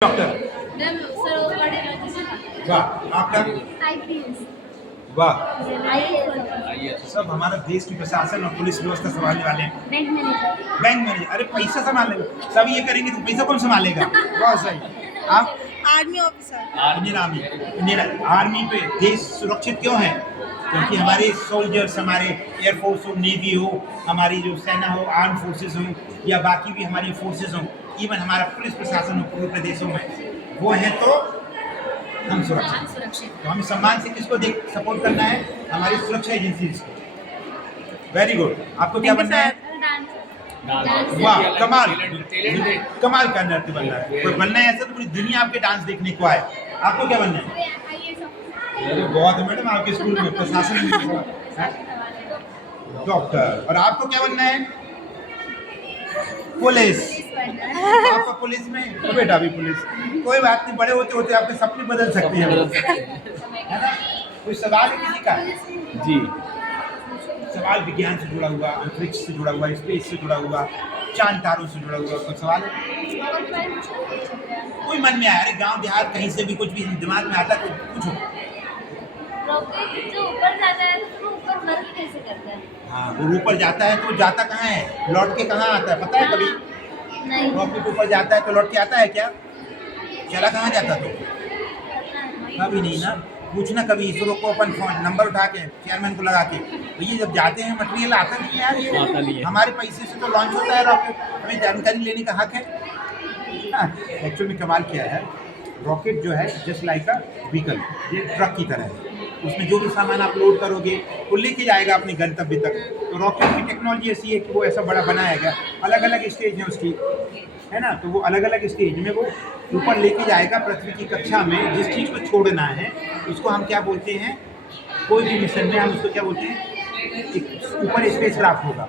Doctor. वाह, आपका? वाह, सब हमारा देश की प्रशासन और पुलिस व्यवस्था संभालने वाले हैं। बैंक मैनेजर, अरे पैसा संभालेगा, सब ये करेंगे तो पैसा कौन संभालेगा? बहुत सही। आप? Army officer. इंडियन आर्मी पे देश सुरक्षित क्यों है? क्योंकि हमारे सोल्जर्स, हमारे एयरफोर्स हो, नेवी हो, हमारी जो सेना हो, आर्म फोर्सेस हो, या बाकी भी हमारी फोर्सेस हो, इवन हमारा पुलिस प्रशासन हो पूरे प्रदेशों में, वो है तो हम सुरक्षित। तो हमें सम्मान से किसको देख सपोर्ट करना है? हमारी सुरक्षा एजेंसीज को। Very good. आपको क्या बनना है? वाह, कमाल कमाल का नृत्य बनना है। कोई बनना है ऐसा तो पूरी दुनिया आपके डांस देखने को आए। आपको क्या बनना है? अरे बहुत है मैडम, आपके स्कूल में प्रशासन में डॉक्टर। और आपको क्या बनना है? पुलिस। आपका पुलिस में तो बेटा भी पुलिस। कोई बात नहीं, बड़े होते होते आपके सपने बदल सकते हैं, है ना? कोई सवाल है किसी का? जी, सवाल विज्ञान से जुड़ा हुआ, अंतरिक्ष से जुड़ा हुआ, स्पेस से जुड़ा हुआ, चांद तारों से जुड़ा हुआ कोई सवाल है? कोई मन में आया? अरे गांव देहात कहीं से भी कुछ भी दिमाग में आता है तो पूछो। रॉकेट जो ऊपर जाता है तो वो ऊपर बंद कैसे करता है? हाँ, वो ऊपर जाता है तो जाता कहाँ है? लौट के कहाँ आता है? पता है कभी? नहीं। रॉकेट ऊपर जाता है तो लौट के आता है क्या? चला कहाँ जाता तो? कभी नहीं ना। पूछना कभी इसरो को, अपन फोन नंबर उठा के चेयरमैन को लगा के, भैया जब जाते हैं मटेरियल आता नहीं है यार, ये हमारे पैसे से तो लॉन्च होता है रॉकेट, हमें जानकारी लेने का हक है। एक्चुअल में कमाल क्या है, रॉकेट जो है जस्ट लाइक अ व्हीकल, ये ट्रक की तरह है। उसमें जो भी सामान आप लोड करोगे वो लेके जाएगा अपने गंतव्य तक। तो रॉकेट की टेक्नोलॉजी ऐसी है कि वो ऐसा बड़ा बनाया गया, अलग अलग स्टेज है उसकी, है ना? तो वो अलग अलग स्टेज में वो ऊपर लेके जाएगा पृथ्वी की कक्षा में। जिस चीज़ को छोड़ना है उसको हम क्या बोलते हैं? कोई भी मिशन में हम उसको क्या बोलते हैं? एक ऊपर स्पेसक्राफ्ट होगा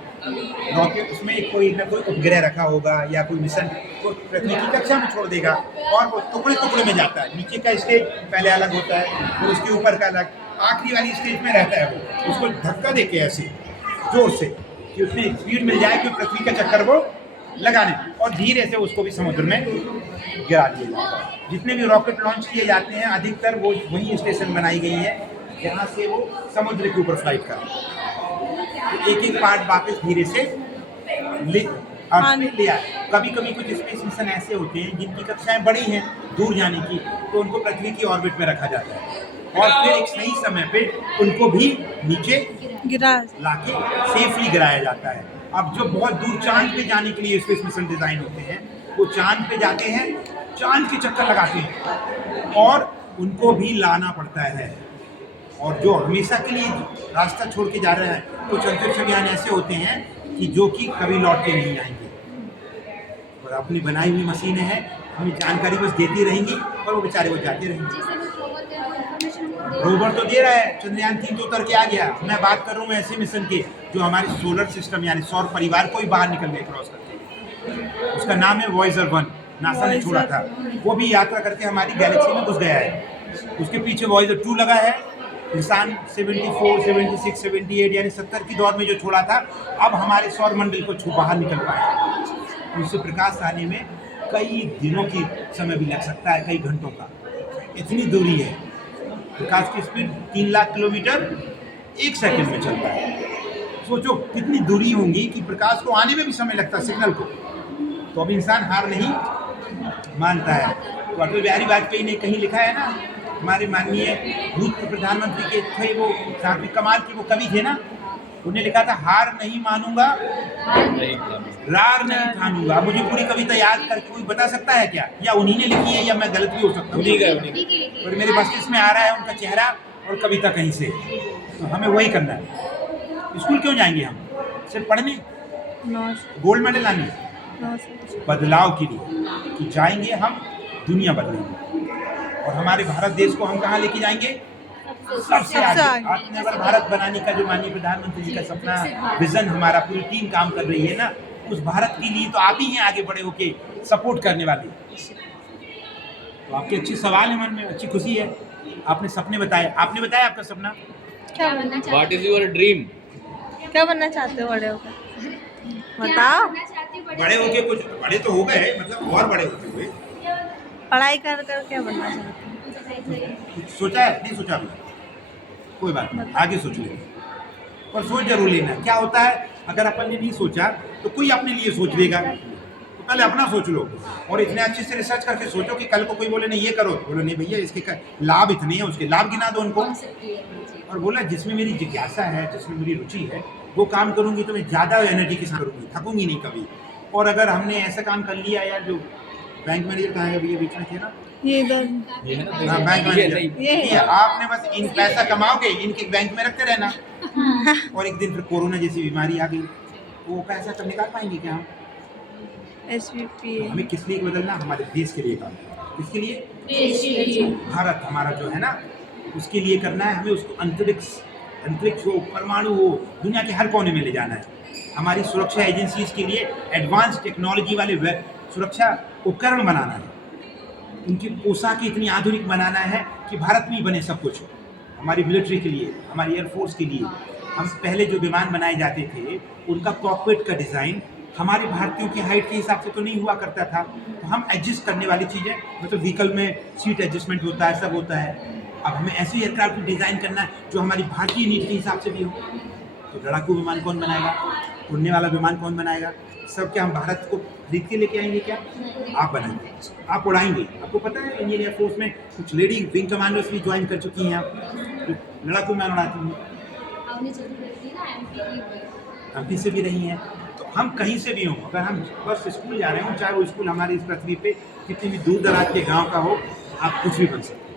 रॉकेट, उसमें कोई ना कोई उपग्रह रखा होगा या कोई मिशन को पृथ्वी की कक्षा में छोड़ देगा और वो टुकड़े टुकड़े में जाता है। नीचे का स्टेज पहले अलग होता है, फिर उसके ऊपर का अलग, आखिरी वाली स्टेज में रहता है वो। उसको धक्का देके ऐसे जोर से कि उसमें स्पीड मिल जाए कि पृथ्वी का चक्कर वो लगाने, और धीरे से उसको भी समुद्र में गिरा दिया जाता है। जितने भी रॉकेट लॉन्च किए जाते हैं अधिकतर वो वही स्टेशन बनाई गई है जहाँ से वो समुद्र के ऊपर फ्लाइट कर, तो एक एक पार्ट वापस धीरे से लिया। कभी कभी कुछ स्पेस मिशन ऐसे होते हैं जिनकी कक्षाएं बड़ी हैं दूर जाने की, तो उनको पृथ्वी की ऑर्बिट में रखा जाता है और फिर एक सही समय पे उनको भी नीचे गिरा लाके सेफली गिराया जाता है। अब जो बहुत दूर चांद पे जाने के लिए स्पेस मिशन डिजाइन होते हैं, वो चांद पे जाते हैं, चांद के चक्कर लगाते हैं और उनको भी लाना पड़ता है। और जो हमेशा के लिए रास्ता छोड़ के जा रहे हैं, कुछ अंतरिक्ष यान ऐसे होते हैं कि जो कि कभी लौट के नहीं आएंगे, और अपनी बनाई हुई मशीनें हैं, हमें जानकारी बस देती रहेंगी और वो बेचारे वो जाते रहेंगे। रोवर तो दे रहा है, चंद्रयान 3 तो उतर के आ गया। मैं बात कर रहा हूँ ऐसे मिशन की जो हमारे सोलर सिस्टम यानी सौर परिवार को ही बाहर निकल गए क्रॉस करके। उसका नाम है वॉयेजर 1, नासा ने छोड़ा था। वो भी यात्रा करके हमारी गैलेक्सी में घुस गया है। उसके पीछे वॉयेजर 2 लगा है। इंसान 74, 76, 78 यानी 70 की दौर में जो छोड़ा था, अब हमारे सौर मंडल को छू बाहर निकल पाया। उससे प्रकाश आने में कई दिनों की समय भी लग सकता है, कई घंटों का। इतनी दूरी है। प्रकाश की स्पीड 3 लाख किलोमीटर 1 सेकंड में चलता है। सोचो कितनी दूरी होंगी कि प्रकाश को आने में भी समय लगता है, सिग्नल को। तो अब इंसान हार नहीं मानता है। तो अटल बिहारी वाजपेयी ने कहीं लिखा है ना, हमारे माननीय भूतपूर्व प्रधानमंत्री के थे वो साहब, कमाल की वो कवि थे ना, उन्हें लिखा था, हार नहीं मानूंगा, रार नहीं ठानूंगा। मुझे पूरी कविता याद करके कोई बता सकता है क्या? या उन्हीं ने लिखी है या मैं गलत भी हो सकता हूँ, पर मेरे मस्तिष्क में आ रहा है उनका चेहरा और कविता कहीं से। तो हमें वही करना है। स्कूल क्यों जाएंगे हम? सिर्फ पढ़ने, गोल्ड मेडल लाने, बदलाव के लिए कि जाएंगे हम दुनिया बदलेंगे। और हमारे भारत देश को हम कहाँ लेके जाएंगे? सबसे आगे। आत्मनिर्भर भारत बनाने का जो माननीय प्रधानमंत्री जी का सपना, विजन, हमारा पूरी टीम काम कर रही है ना, उस भारत के लिए तो आप ही हैं आगे बड़े होके सपोर्ट करने वाले। तो आपके अच्छे सवाल है, मन में अच्छी खुशी है। आपने सपने बताए, आपने बताया आपका सपना क्या बनना चाहते? What is your dream? क्या बनना चाहते हो बड़े होकर? बताओ। बड़े होके कुछ बड़े तो हो गए, मतलब और बड़े होते हुए पढ़ाई कर कर क्या बनना चाहते हैं? कुछ सोचा है? नहीं सोचा अभी? कोई बात नहीं, आगे सोच लेंगे। पर सोच जरूर लेना। क्या होता है, अगर अपन ने नहीं सोचा तो कोई अपने लिए सोच लेगा। तो पहले अपना सोच लो और इतने अच्छे से रिसर्च करके सोचो कि कल को कोई बोले नहीं ये करो, बोलो नहीं भैया इसके लाभ इतने हैं, उसके लाभ गिना दो उनको। और बोला जिसमें मेरी जिज्ञासा है, जिसमें मेरी रुचि है, वो काम करूंगी तो मैं ज़्यादा एनर्जी के साथ करूंगी, थकूंगी नहीं कभी। और अगर हमने ऐसा काम कर लिया यार, जो बैंक मैनेजर कहाँ है भैया, बीच में थे ना, ये इधर हाँ, बैंक मैनेजर, ये आपने बस इन पैसा कमाओगे, इनके बैंक में रखते रहना, और एक दिन फिर कोरोना जैसी बीमारी आ गई, वो पैसा तब निकाल पाएंगे क्या हम? SVP तो हमें किस लिए बदलना? हमारे देश के लिए काम, किसके लिए? भारत हमारा जो है ना, उसके लिए करना है हमें। उसको अंतरिक्ष हो, परमाणु हो, दुनिया के हर कोने में ले जाना है। हमारी सुरक्षा एजेंसीज के लिए एडवांस टेक्नोलॉजी वाले सुरक्षा उपकरण बनाना है, उनकी पोशाकें इतनी आधुनिक बनाना है कि भारत में ही बने सब कुछ। हमारी मिलिट्री के लिए, हमारी एयरफोर्स के लिए, हम पहले जो विमान बनाए जाते थे उनका कॉकपिट का डिज़ाइन हमारे भारतीयों की हाइट के हिसाब से तो नहीं हुआ करता था, तो हम एडजस्ट करने वाली चीज़ें, मतलब व्हीकल में सीट एडजस्टमेंट होता है, सब होता है। अब हमें ऐसे एयरक्राफ्ट डिज़ाइन करना है जो हमारी भारतीय नीड के हिसाब से भी हो। तो लड़ाकू विमान कौन बनाएगा? उड़ने वाला विमान कौन बनाएगा? सब क्या हम भारत को खरीद के लेके आएंगे क्या? आप बनाएंगे, आप उड़ाएंगे। आपको पता है इंडियन एयरफोर्स में कुछ लेडी विंग कमांडर्स भी ज्वाइन कर चुकी हैं, आप लड़ाकू विमान उड़ाती हैं, MP से भी रही हैं। तो हम कहीं से भी हों, अगर हम बस स्कूल जा रहे हों, चाहे वो स्कूल हमारी इस पृथ्वी पे कितनी भी दूर दराज के गाँव का हो, आप कुछ भी बन सकते हैं।